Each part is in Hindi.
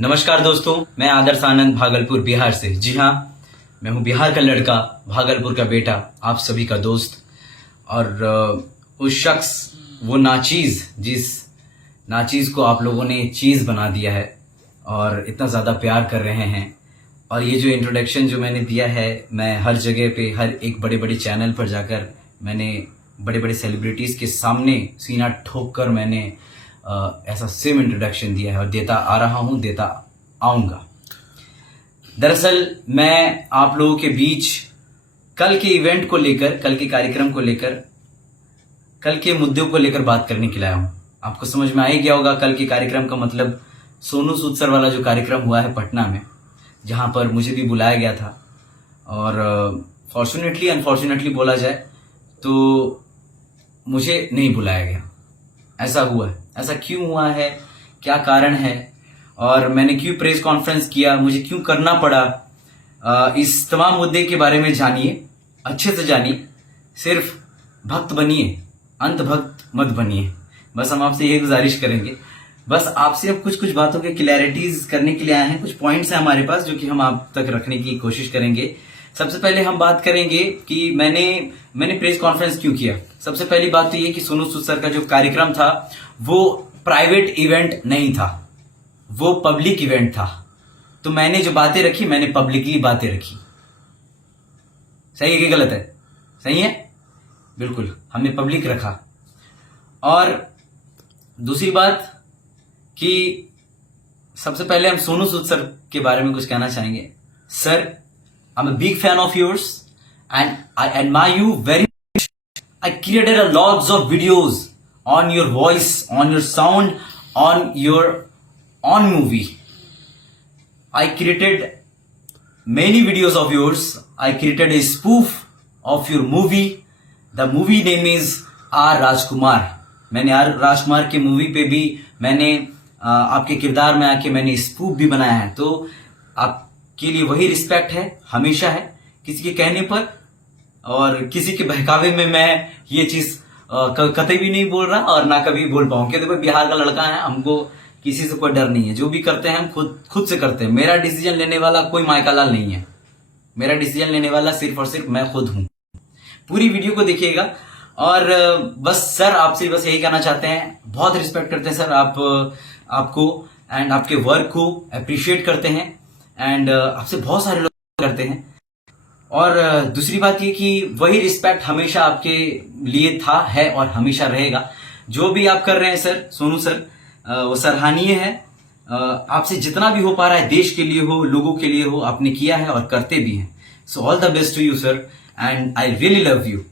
नमस्कार दोस्तों, मैं आदर्श आनंद भागलपुर बिहार से। जी हाँ, मैं हूँ बिहार का लड़का, भागलपुर का बेटा, आप सभी का दोस्त। और उस शख्स, वो नाचीज, जिस नाचीज को आप लोगों ने चीज बना दिया है और इतना ज्यादा प्यार कर रहे हैं। और ये जो इंट्रोडक्शन जो मैंने दिया है, मैं हर जगह पे, हर एक बड़े बड़े चैनल पर जाकर मैंने बड़े बड़े सेलिब्रिटीज के सामने सीना ठोक कर मैंने ऐसा सेम इंट्रोडक्शन दिया है और देता आ रहा हूं, देता आऊंगा। दरअसल मैं आप लोगों के बीच कल के इवेंट को लेकर, कल के कार्यक्रम को लेकर, कल के मुद्दों को लेकर बात करने के लिए आया हूं। आपको समझ में आ ही गया होगा कल के कार्यक्रम का मतलब, सोनू सूद सर वाला जो कार्यक्रम हुआ है पटना में, जहां पर मुझे भी बुलाया गया था। और फॉर्चुनेटली अनफॉर्चुनेटली बोला जाए तो मुझे नहीं बुलाया गया। ऐसा हुआ है, ऐसा क्यों हुआ है, क्या कारण है, और मैंने क्यों प्रेस कॉन्फ्रेंस किया, मुझे क्यों करना पड़ा, इस तमाम मुद्दे के बारे में जानिए, अच्छे से जानिए। सिर्फ भक्त बनिए, अंत भक्त मत बनिए। बस हम आपसे यही गुजारिश करेंगे। बस आपसे अब कुछ कुछ बातों के क्लैरिटीज करने के लिए आए हैं। कुछ पॉइंट्स हैं हमारे पास जो कि हम आप तक रखने की कोशिश करेंगे। सबसे पहले हम बात करेंगे कि मैंने प्रेस कॉन्फ्रेंस क्यों किया। सबसे पहली बात तो ये कि सोनू सूद सर का जो कार्यक्रम था वो प्राइवेट इवेंट नहीं था, वो पब्लिक इवेंट था। तो मैंने जो बातें रखी, मैंने पब्लिकली बातें रखी। सही है कि गलत है? सही है, बिल्कुल, हमने पब्लिक रखा। और दूसरी बात कि सबसे पहले हम सोनू सूद सर के बारे में कुछ कहना चाहेंगे। Sir, I'm a big fan of yours and I admire you very much. I created a lots of videos on your voice, on your sound, on your on movie. I created many videos of yours. I created a spoof of your movie. The movie name is R Rajkumar. मैंने आर राजकुमार के मूवी पे भी मैंने आपके किरदार में आके मैंने स्पूफ भी बनाया है। तो आपके लिए वही रिस्पेक्ट है, हमेशा है। किसी के कहने पर और किसी के बहकावे में मैं ये चीज कतई भी नहीं बोल रहा और ना कभी बोल पाऊं। क्योंकि बिहार का लड़का है, हमको किसी से कोई डर नहीं है। जो भी करते हैं हम खुद से करते हैं। मेरा डिसीजन लेने वाला कोई मायका लाल नहीं है। मेरा डिसीजन लेने वाला सिर्फ और सिर्फ मैं खुद हूं। पूरी वीडियो को देखिएगा। और बस सर, आपसे बस यही कहना चाहते हैं, बहुत रिस्पेक्ट करते हैं सर आपको एंड आपके वर्क को अप्रिशिएट करते हैं एंड आपसे बहुत सारे लोग करते हैं। और दूसरी बात ये कि वही रिस्पेक्ट हमेशा आपके लिए था, है और हमेशा रहेगा। जो भी आप कर रहे हैं सर, सोनू सर, वो सराहनीय है। आपसे जितना भी हो पा रहा है, देश के लिए हो, लोगों के लिए हो, आपने किया है और करते भी हैं। So all the best to you sir and I really love you.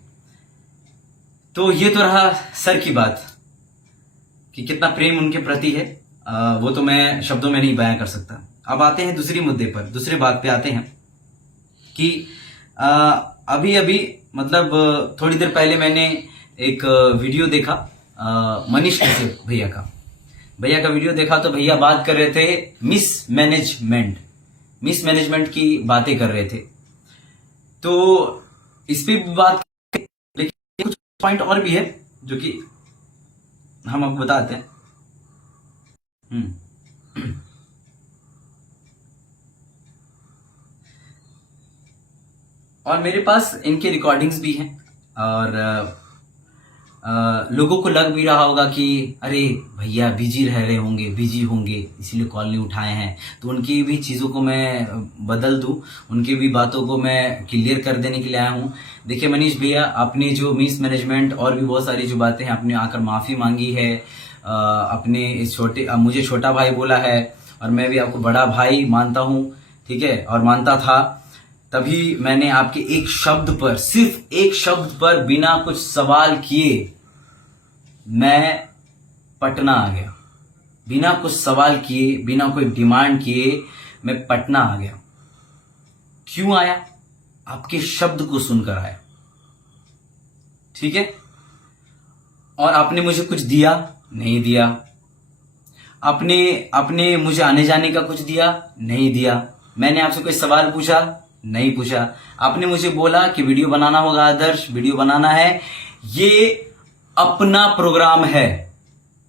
तो ये तो रहा सर की बात कि कितना प्रेम उनके प्रति है, वो तो मैं शब्दों में नहीं बयां कर सकता। अब आते हैं दूसरी मुद्दे पर, दूसरी बात पे आते हैं कि अभी मतलब थोड़ी देर पहले मैंने एक वीडियो देखा मनीष कश्यप भैया का वीडियो देखा। तो भैया बात कर रहे थे मिसमैनेजमेंट की बातें कर रहे थे। तो इस पे बात, लेकिन कुछ पॉइंट और भी है जो कि हम आपको बताते हैं। और मेरे पास इनके रिकॉर्डिंग्स भी हैं। और लोगों को लग भी रहा होगा कि अरे भैया बिजी रह रहे होंगे, बिजी होंगे, इसीलिए कॉल नहीं उठाए हैं। तो उनकी भी चीज़ों को मैं बदल दूं, उनकी भी बातों को मैं क्लियर कर देने के लिए आया हूं। देखिए मनीष भैया, आपने जो मिसमैनेजमेंट और भी बहुत सारी जो बातें हैं, आपने आकर माफ़ी मांगी है। अपने इस मुझे छोटा भाई बोला है और मैं भी आपको बड़ा भाई मानता हूं, ठीक है, और मानता था। तभी मैंने आपके एक शब्द पर, सिर्फ एक शब्द पर, बिना कुछ सवाल किए मैं पटना आ गया। बिना कुछ सवाल किए, बिना कोई डिमांड किए मैं पटना आ गया। क्यों आया? आपके शब्द को सुनकर आया, ठीक है। और आपने मुझे कुछ दिया? नहीं दिया। आपने मुझे आने जाने का कुछ दिया? नहीं दिया। मैंने आपसे कोई सवाल पूछा? नहीं पूछा। आपने मुझे बोला कि वीडियो बनाना होगा आदर्श, वीडियो बनाना है। ये अपना प्रोग्राम है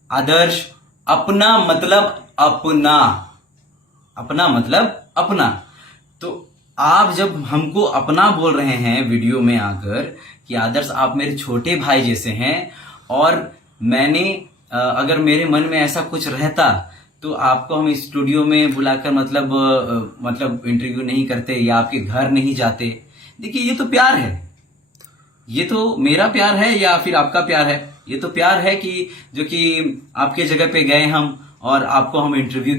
आदर्श, अपना मतलब अपना। अपना मतलब अपना। तो आप जब हमको अपना बोल रहे हैं वीडियो में आकर कि आदर्श आप मेरे छोटे भाई जैसे हैं, और मैंने अगर मेरे मन में ऐसा कुछ रहता तो आपको हम स्टूडियो में बुलाकर मतलब इंटरव्यू नहीं करते या आपके घर नहीं जाते। देखिए ये तो प्यार है, ये तो मेरा प्यार है या फिर आपका प्यार है। ये तो प्यार है कि जो कि आपके जगह पे गए हम और आपको हम इंटरव्यू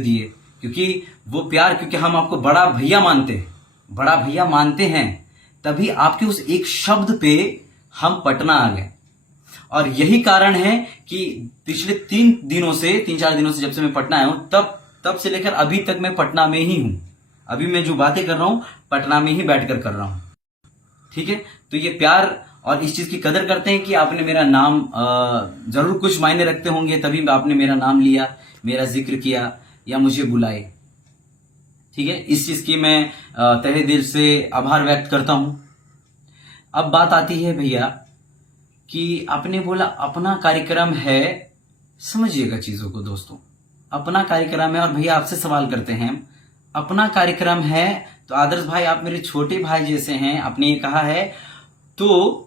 दिए, क्योंकि वो प्यार, क्योंकि हम आपको बड़ा भैया मानते हैं, तभी आपके उस एक शब्द पे हम पटना आ गए। और यही कारण है कि पिछले 3-4 दिनों से जब से मैं पटना आया हूं, तब से लेकर अभी तक मैं पटना में ही हूं। अभी मैं जो बातें कर रहा हूं पटना में ही बैठकर कर रहा हूं। ठीक है, तो ये प्यार और इस चीज की कदर करते हैं कि आपने मेरा नाम, जरूर कुछ मायने रखते होंगे तभी आपने मेरा नाम लिया, मेरा जिक्र किया या मुझे बुलाए। ठीक है, इस चीज की मैं तहे दिल से आभार व्यक्त करता हूं। अब बात आती है भैया कि आपने बोला अपना कार्यक्रम है। समझिएगा चीजों को दोस्तों, अपना कार्यक्रम है और भैया आपसे सवाल करते हैं, अपना कार्यक्रम है तो आदर्श भाई आप मेरे छोटे भाई जैसे हैं, आपने ये कहा है, तो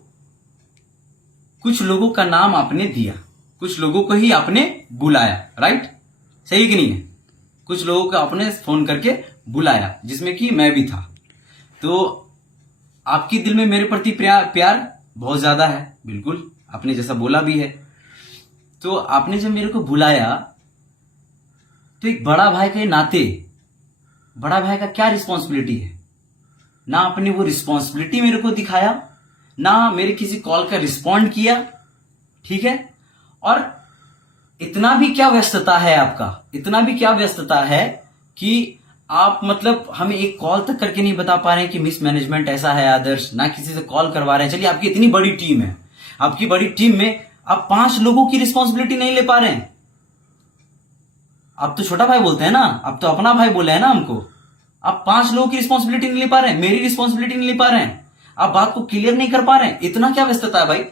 कुछ लोगों का नाम आपने दिया, कुछ लोगों को ही आपने बुलाया, राइट? सही कि नहीं है? कुछ लोगों को आपने फोन करके बुलाया, जिसमें कि मैं भी था। तो आपके दिल में मेरे प्रति प्यार बहुत ज्यादा है, बिल्कुल आपने जैसा बोला भी है। तो आपने जब मेरे को बुलाया तो एक बड़ा भाई के नाते, बड़ा भाई का क्या रिस्पॉन्सिबिलिटी है, ना आपने वो रिस्पॉन्सिबिलिटी मेरे को दिखाया, ना मेरे किसी कॉल का रिस्पॉन्ड किया। ठीक है, और इतना भी क्या व्यस्तता है आपका, इतना भी क्या व्यस्तता है कि आप मतलब हमें एक कॉल तक करके नहीं बता पा रहे हैं कि मिस मैनेजमेंट ऐसा है आदर्श, ना किसी से कॉल करवा रहे हैं। चलिए आपकी इतनी बड़ी टीम है, आपकी बड़ी टीम में आप 5 लोगों की रिस्पॉन्सिबिलिटी नहीं ले पा रहे हैं। आप तो छोटा भाई बोलते हैं ना, आप तो अपना भाई बोले हैं ना हमको। आप 5 लोगों की रिस्पॉन्सिबिलिटी नहीं ले पा रहे हैं, मेरी रिस्पॉन्सिबिलिटी नहीं ले पा रहे हैं, आप बात को क्लियर नहीं कर पा रहे हैं। इतना क्या व्यस्तता है भाई?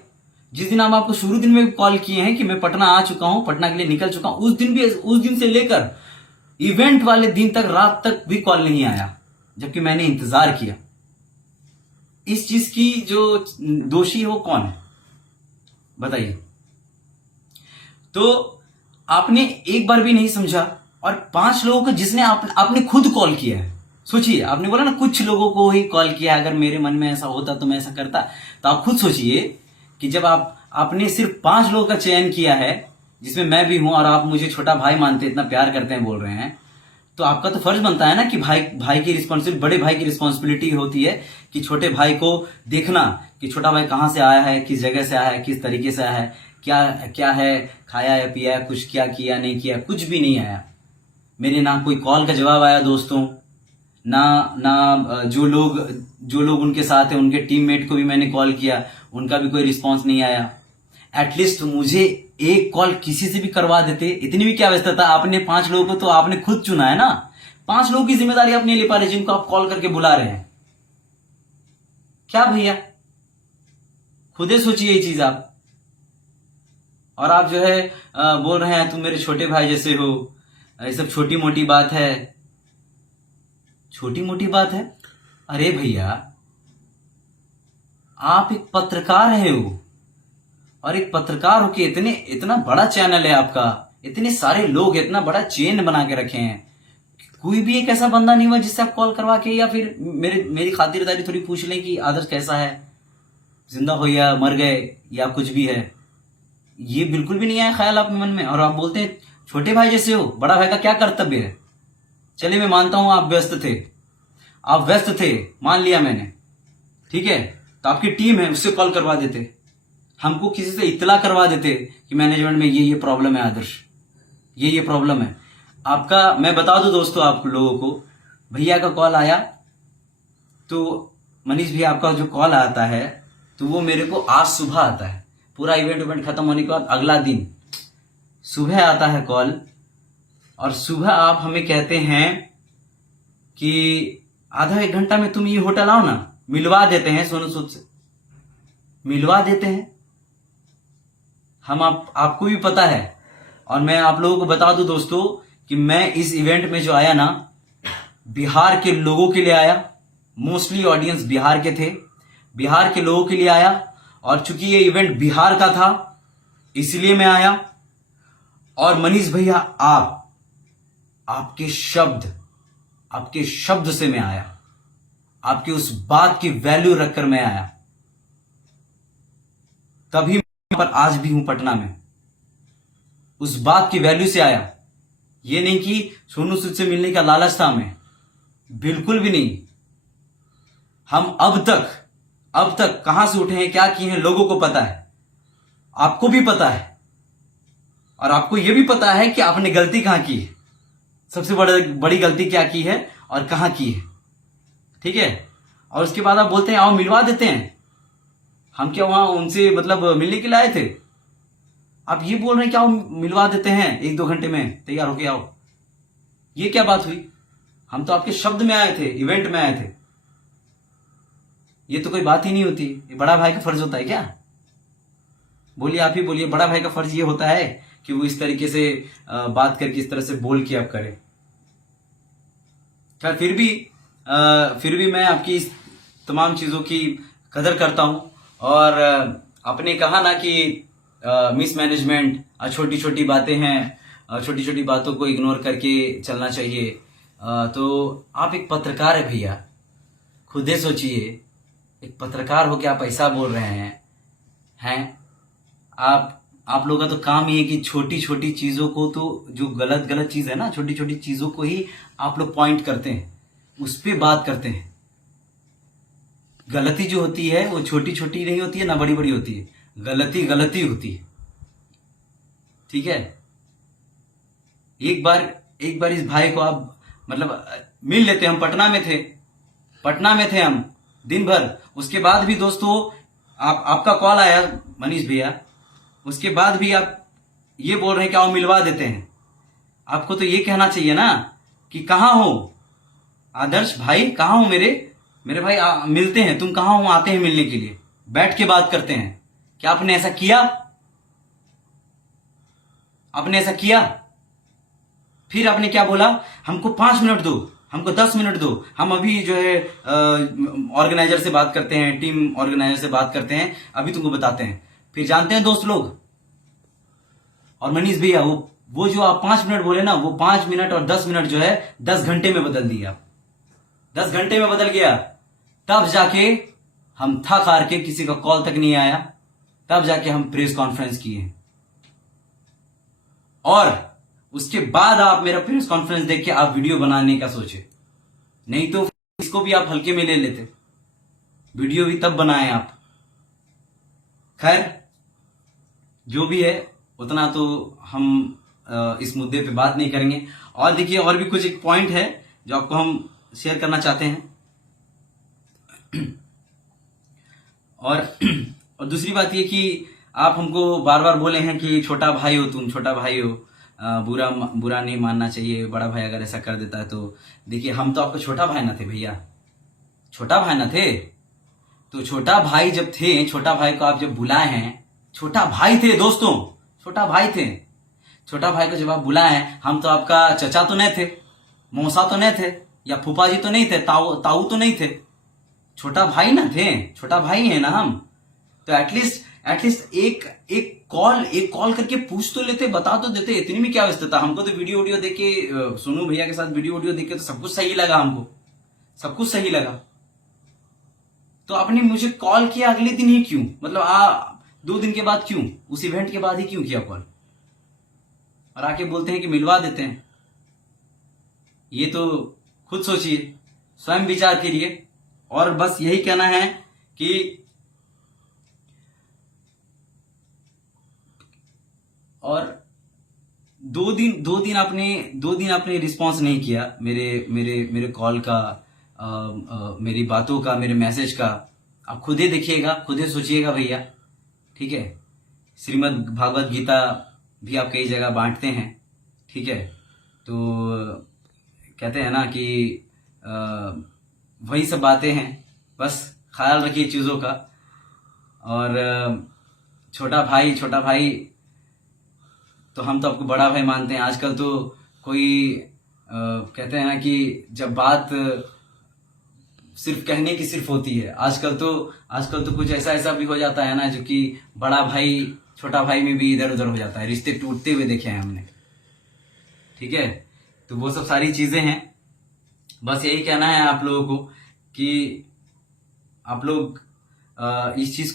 जिस दिन हम आपको शुरू दिन में कॉल किए हैं कि मैं पटना आ चुका हूं, पटना के लिए निकल चुका हूं, उस दिन से लेकर इवेंट वाले दिन तक, रात तक भी कॉल नहीं आया, जबकि मैंने इंतजार किया। इस चीज की जो दोषी है वो कौन है बताइए? तो आपने एक बार भी नहीं समझा, और 5 लोगों को जिसने आपने खुद कॉल किया है। सोचिए, आपने बोला ना कुछ लोगों को ही कॉल किया, अगर मेरे मन में ऐसा होता तो मैं ऐसा करता। तो आप खुद सोचिए कि जब आपने सिर्फ 5 लोगों का चयन किया है, जिसमें मैं भी हूं, और आप मुझे छोटा भाई मानते हैं, इतना प्यार करते हैं, बोल रहे हैं, तो आपका तो फर्ज बनता है ना कि भाई की रिस्पॉन्सिबिलिटी, बड़े भाई की रिस्पॉन्सिबिलिटी होती है कि छोटे भाई को देखना कि छोटा भाई कहां से आया है, किस जगह से आया है, किस तरीके से आया है, क्या है, खाया या पिया है, कुछ क्या किया नहीं किया, कुछ भी नहीं आया। मेरे ना कोई कॉल का जवाब आया दोस्तों, ना जो लोग उनके साथ हैं, उनके टीममेट को भी मैंने कॉल किया, उनका भी कोई रिस्पॉन्स नहीं आया। एटलीस्ट मुझे एक कॉल किसी से भी करवा देते। इतनी भी क्या व्यस्तता? आपने 5 लोगों को तो आपने खुद चुना है ना, 5 लोगों की जिम्मेदारी आप नहीं ले पा रहे जिनको आप कॉल करके बुला रहे हैं। क्या भैया, खुद ही सोचिए ये चीज आप। और आप जो है बोल रहे हैं तुम मेरे छोटे भाई जैसे हो, ये सब छोटी मोटी बात है। छोटी मोटी बात है? अरे भैया, आप एक पत्रकार है हो, और एक पत्रकार होके इतना बड़ा चैनल है आपका, इतने सारे लोग, इतना बड़ा चेन बना के रखे हैं, कोई भी एक ऐसा बंदा नहीं हुआ जिससे आप कॉल करवा के या फिर मेरी खातिरदारी थोड़ी पूछ लें कि आदर्श कैसा है, जिंदा हो या मर गए या कुछ भी है। ये बिल्कुल भी नहीं आया ख्याल आपके मन में, और आप बोलते हैं छोटे भाई जैसे हो। बड़ा भाई का क्या कर्तव्य है? चलिए मैं मानता हूं आप व्यस्त थे, मान लिया मैंने, ठीक है, तो आपकी टीम है, उससे कॉल करवा देते, हमको किसी से इत्तला करवा देते कि मैनेजमेंट में ये प्रॉब्लम है आदर्श, ये प्रॉब्लम है आपका। मैं बता दूं दोस्तों आप लोगों को, भैया का कॉल आया तो मनीष भैया आपका जो कॉल आता है तो वो मेरे को आज सुबह आता है, पूरा इवेंट खत्म होने के बाद अगला दिन सुबह आता है कॉल। और सुबह आप हमें कहते हैं कि आधा 1 घंटा में तुम ये होटल आओ ना, मिलवा देते हैं सोनू सूद से, मिलवा देते हैं हम। आपको भी पता है, और मैं आप लोगों को बता दूं दोस्तों कि मैं इस इवेंट में जो आया ना, बिहार के लोगों के लिए आया। मोस्टली ऑडियंस बिहार के थे, बिहार के लोगों के लिए आया। और चूंकि ये इवेंट बिहार का था इसलिए मैं आया। और मनीष भैया, आपके शब्द से मैं आया, आपकी उस बात की वैल्यू रखकर मैं आया, तभी मैं पर आज भी हूं पटना में। उस बात की वैल्यू से आया। ये नहीं कि सोनू सूद से मिलने का लालच था हमें, बिल्कुल भी नहीं। हम अब तक कहां से उठे हैं, क्या किए हैं, लोगों को पता है, आपको भी पता है। और आपको यह भी पता है कि आपने गलती कहां की है, सबसे बड़ी गलती क्या की है और कहां की है। ठीक है। और उसके बाद आप बोलते हैं आओ मिलवा देते हैं। हम क्या वहां उनसे मतलब मिलने के लिए आए थे? आप ये बोल रहे हैं कि आओ मिलवा देते हैं, 1-2 घंटे में तैयार होके आओ। ये क्या बात हुई? हम तो आपके शब्द में आए थे, इवेंट में आए थे। ये तो कोई बात ही नहीं होती। ये बड़ा भाई का फर्ज होता है क्या? बोलिए, आप ही बोलिए। बड़ा भाई का फर्ज ये होता है कि वो इस तरीके से बात करके, इस तरह से बोल के आप करें। खैर, फिर भी मैं आपकी इस तमाम चीजों की कदर करता हूं। और आपने कहा ना कि मिसमैनेजमेंट, छोटी छोटी बातें हैं, छोटी छोटी बातों को इग्नोर करके चलना चाहिए। तो आप एक पत्रकार है भैया, खुद ही सोचिए। एक पत्रकार होकर आप ऐसा बोल रहे हैं। आप लोगों का तो काम ही है कि छोटी छोटी चीजों को, तो जो गलत चीज है ना, छोटी छोटी चीजों को ही आप लोग पॉइंट करते हैं, उस पर बात करते हैं। गलती जो होती है वो छोटी छोटी नहीं होती है ना बड़ी बड़ी होती है। गलती होती है। ठीक है। एक बार इस भाई को आप मतलब मिल लेते। हम पटना में थे हम दिन भर। उसके बाद भी दोस्तों आपका कॉल आया मनीष भैया, उसके बाद भी आप ये बोल रहे हैं कि आओ मिलवा देते हैं। आपको तो ये कहना चाहिए ना कि कहां हो आदर्श भाई, कहां हो मेरे भाई, मिलते हैं। तुम कहां हो? आते हैं मिलने के लिए, बैठ के बात करते हैं। क्या आपने ऐसा किया? फिर आपने क्या बोला? हमको 5 मिनट दो, हमको 10 मिनट दो, हम अभी जो है ऑर्गेनाइजर से बात करते हैं, टीम ऑर्गेनाइजर से बात करते हैं, अभी तुमको बताते हैं। फिर जानते हैं दोस्त लोग और मनीष भैया, वो जो आप 5 मिनट बोले ना, वो 5 मिनट और 10 मिनट जो है 10 घंटे में बदल दिया। 10 घंटे में बदल गया। तब जाके हम थक हार के, किसी का कॉल तक नहीं आया, तब जाके हम प्रेस कॉन्फ्रेंस किए। और उसके बाद आप मेरा प्रेस कॉन्फ्रेंस देख के आप वीडियो बनाने का सोचे, नहीं तो इसको भी आप हल्के में ले लेते। वीडियो भी तब बनाए आप। खैर, जो भी है उतना तो हम इस मुद्दे पे बात नहीं करेंगे। और देखिए, और भी कुछ एक पॉइंट है जो आपको हम शेयर करना चाहते हैं। और दूसरी बात ये कि आप हमको बार बार बोले हैं कि छोटा भाई हो तुम, छोटा भाई हो, बुरा नहीं मानना चाहिए, बड़ा भाई अगर ऐसा कर देता है तो। देखिए, हम तो आपको छोटा भाई ना थे भैया, छोटा भाई ना थे। तो छोटा भाई जब थे, छोटा भाई को आप जब बुलाए हैं, छोटा भाई थे दोस्तों, छोटा भाई थे। छोटा भाई को जब आप बुलाए हैं, हम तो आपका चचा तो नहीं थे, मौसा तो नहीं थे, या फूफा जी तो नहीं थे, ताऊ तो नहीं थे, छोटा भाई ना थे, छोटा भाई है ना हम। तो एटलीस्ट एक कॉल करके पूछ तो लेते, बता तो देते। इतनी में क्या व्यस्तता? हमको तो वीडियो देख के, सोनू भैया के साथ वीडियो देख के तो सब कुछ सही लगा, हमको सब कुछ सही लगा। तो आपने मुझे कॉल किया अगले दिन ही क्यों? मतलब 2 दिन के बाद क्यों? उस इवेंट के बाद ही क्यों किया कॉल? और आके बोलते हैं कि मिलवा देते हैं। ये तो खुद सोचिए, स्वयं विचार करिए। और बस यही कहना है कि और 2 दिन आपने रिस्पांस नहीं किया मेरे कॉल का, मेरी बातों का, मेरे मैसेज का। आप खुद ही देखिएगा, खुद ही सोचिएगा भैया। ठीक है। श्रीमद् भागवत गीता भी आप कई जगह बांटते हैं। ठीक है। तो कहते हैं ना कि वही सब बातें हैं। बस ख्याल रखिए चीज़ों का। और छोटा भाई तो हम तो आपको बड़ा भाई मानते हैं। आजकल तो कोई कहते हैं ना कि जब बात सिर्फ कहने की सिर्फ होती है, आजकल तो कुछ ऐसा भी हो जाता है ना, जो कि बड़ा भाई छोटा भाई में भी इधर उधर हो जाता है, रिश्ते टूटते हुए देखे हैं हमने। ठीक है, तो वो सब सारी चीजें हैं। बस यही कहना है आप लोगों को कि आप लोग इस चीज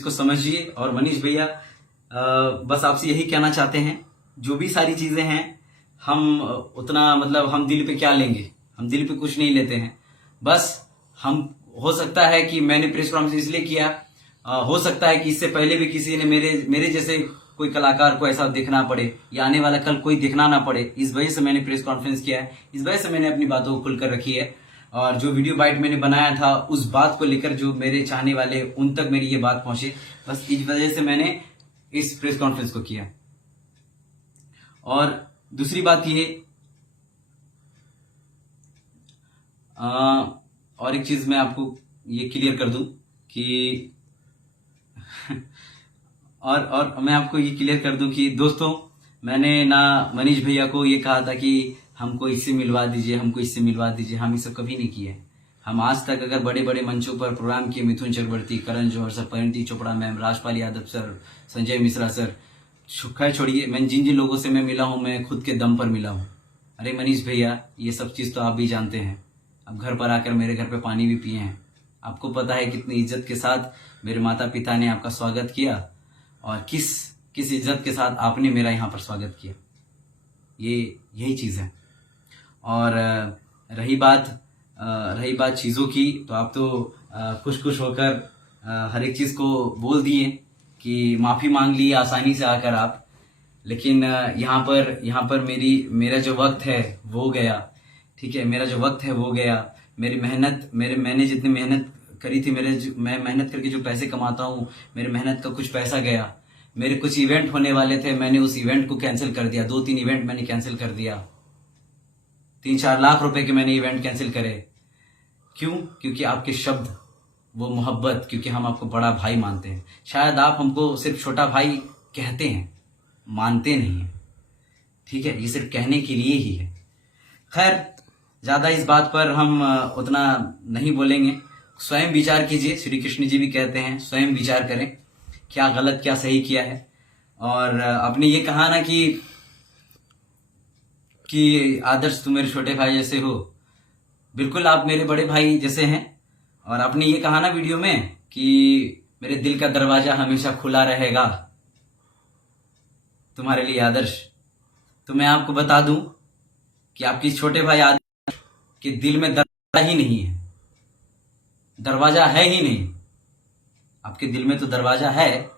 को समझिए। और मनीष भैया बस आपसे यही कहना चाहते हैं, जो भी सारी चीजें हैं हम उतना मतलब हम दिल पे क्या लेंगे, हम दिल पे कुछ नहीं लेते हैं। बस हम, हो सकता है कि मैंने प्रेस कॉन्फ्रेंस इसलिए किया, हो सकता है कि इससे पहले भी किसी ने मेरे जैसे कोई कलाकार को ऐसा देखना पड़े या आने वाला कल कोई देखना ना पड़े, इस वजह से मैंने प्रेस कॉन्फ्रेंस किया है, इस वजह से मैंने अपनी बातों को खुलकर रखी है। और जो वीडियो बाइट मैंने बनाया था उस बात को लेकर जो मेरे चाहने वाले उन तक मेरी ये बात पहुंचे, बस इस वजह से मैंने इस प्रेस कॉन्फ्रेंस को किया। और दूसरी बात ये, और एक चीज मैं आपको ये क्लियर कर दूं कि और मैं आपको ये क्लियर कर दूं कि दोस्तों, मैंने ना मनीष भैया को ये कहा था कि हमको इससे मिलवा दीजिए, हमको इससे मिलवा दीजिए, हम ये सब कभी नहीं किए। हम आज तक अगर बड़े बड़े मंचों पर प्रोग्राम किए, Mithun Chakraborty, Karan Johar sir, Parineeti Chopra ma'am, Rajpal Yadav sir, Sanjay Mishra sir, खैर छोड़िए, मैं जिन लोगों से मैं मिला हूं, मैं खुद के दम पर मिला हूं। अरे मनीष भैया, ये सब चीज तो आप भी जानते हैं। अब घर पर आकर मेरे घर पे पानी भी पिए हैं। आपको पता है कितनी इज्जत के साथ मेरे माता पिता ने आपका स्वागत किया और किस इज्जत के साथ आपने मेरा यहाँ पर स्वागत किया। यही चीज है। और रही बात चीजों की, तो आप तो खुश होकर हर एक चीज को बोल दिए कि माफी मांग ली आसानी से आकर आप, लेकिन यहाँ पर मेरा जो वक्त है वो गया। ठीक है, मेरा जो वक्त है वो गया। मैंने जितनी मेहनत करी थी, मैं मेहनत करके जो पैसे कमाता हूँ, मेरे मेहनत का कुछ पैसा गया। मेरे कुछ इवेंट होने वाले थे, मैंने उस इवेंट को कैंसिल कर दिया। 2-3 इवेंट मैंने कैंसिल कर दिया। 3-4 लाख रुपए के मैंने इवेंट कैंसिल करे। क्यों? क्योंकि आपके शब्द, वो मोहब्बत, क्योंकि हम आपको बड़ा भाई मानते हैं। शायद आप हमको सिर्फ छोटा भाई कहते हैं, मानते नहीं है। ठीक है, ये सिर्फ कहने के लिए ही है। खैर, ज्यादा इस बात पर हम उतना नहीं बोलेंगे। स्वयं विचार कीजिए, श्री कृष्ण जी भी कहते हैं स्वयं विचार करें, क्या गलत क्या सही किया है। और आपने ये कहा ना कि आदर्श तुम मेरे छोटे भाई जैसे हो, बिल्कुल आप मेरे बड़े भाई जैसे हैं। और आपने ये कहा ना वीडियो में कि मेरे दिल का दरवाजा हमेशा खुला रहेगा तुम्हारे लिए आदर्श। तो मैं आपको बता दूं कि आपके छोटे भाई आदर्श के दिल में दरवाजा ही नहीं है, दरवाजा है ही नहीं। आपके दिल में तो दरवाजा है,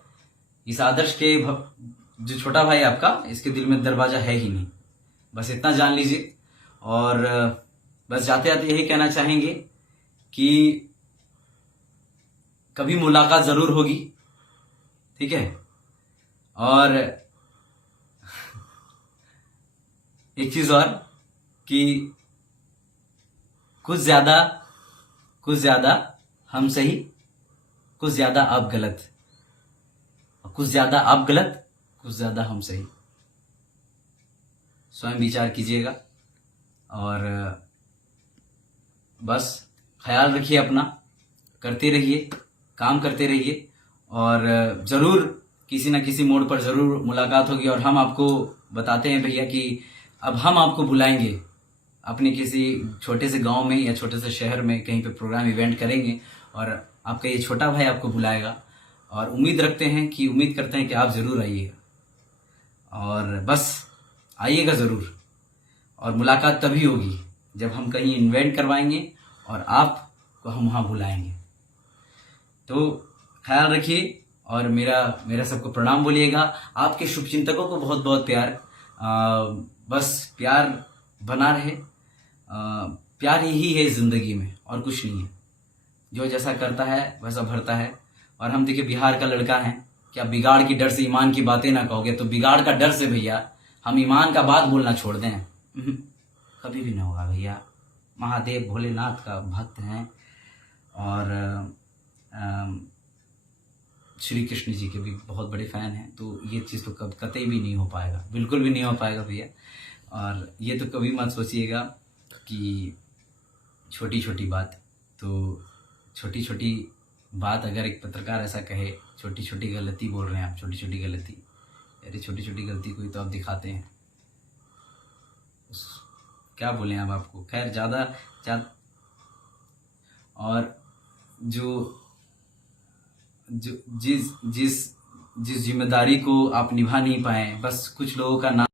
इस आदर्श के जो छोटा भाई आपका, इसके दिल में दरवाजा है ही नहीं। बस इतना जान लीजिए। और बस जाते जाते यही कहना चाहेंगे कि कभी मुलाकात जरूर होगी। ठीक है, और एक चीज और कि कुछ ज्यादा हम सही, कुछ ज्यादा आप गलत, कुछ ज्यादा आप गलत, कुछ ज्यादा हम सही। स्वयं विचार कीजिएगा और बस ख्याल रखिए अपना, करते रहिए, काम करते रहिए। और जरूर किसी ना किसी मोड़ पर जरूर मुलाकात होगी। और हम आपको बताते हैं भैया कि अब हम आपको बुलाएंगे अपने किसी छोटे से गांव में या छोटे से शहर में, कहीं पे प्रोग्राम इवेंट करेंगे और आपका ये छोटा भाई आपको बुलाएगा। और उम्मीद करते हैं कि आप जरूर आइएगा। और बस आइएगा जरूर। और मुलाकात तभी होगी जब हम कहीं इवेंट करवाएंगे और आपको हम वहां बुलाएंगे। तो ख्याल रखिए और मेरा सबको प्रणाम बोलिएगा। आपके शुभचिंतकों को बहुत बहुत प्यार। बस प्यार बना रहे। प्यार यही है जिंदगी में, और कुछ नहीं है। जो जैसा करता है वैसा भरता है। और हम देखिए बिहार का लड़का है, क्या बिगाड़ की डर से ईमान की बातें ना कहोगे? तो बिगाड़ का डर से भैया हम ईमान का बात बोलना छोड़ दें, कभी भी ना होगा भैया। महादेव भोलेनाथ का भक्त हैं और श्री कृष्ण जी के भी बहुत बड़े फैन हैं। तो ये चीज़ तो कतई भी नहीं हो पाएगा, बिल्कुल भी नहीं हो पाएगा भैया। और ये तो कभी मत सोचिएगा कि छोटी छोटी बात, तो छोटी छोटी बात अगर एक पत्रकार ऐसा कहे, छोटी छोटी गलती बोल रहे हैं आप, छोटी छोटी गलती, अरे छोटी छोटी गलती कोई तो आप दिखाते हैं, क्या बोलें अब आपको। खैर ज़्यादा और जो जो जिस जिस जिस जिम्मेदारी को आप निभा नहीं पाए, बस कुछ लोगों का नाम